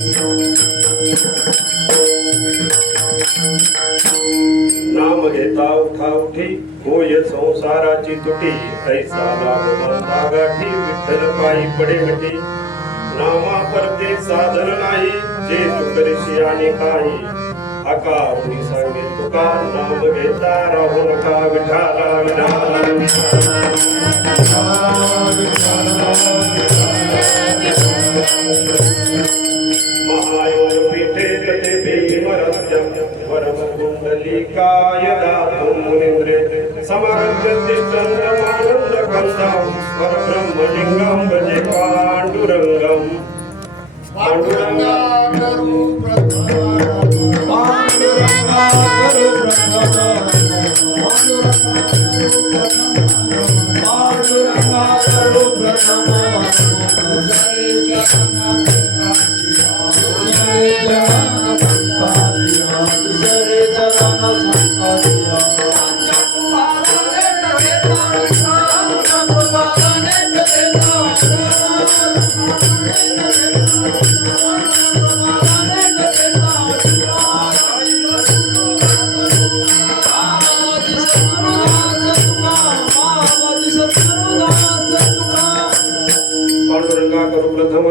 नाम घेता उठा उठी होय संसाराची तुटी ऐसा लाभ बंधा गाठी विठ्ठल पायी पडे गटी नामा परते साधन नाही जे तू करशी आणि काही आका उनी सांगे तुका नाम घेता राहू नका विठाला विठाला महायोग पीठे तते भीमरत्यम वरम कुंडलिकाय दातुं मुनीन्द्रे समरद्दिष्टन्द्रमानन्द कन्दं परब्रह्मलिङ्गं भजे पाण्डुरङ्गं पाण्डुरङ्गा करू पांडुरंगा करू प्रथम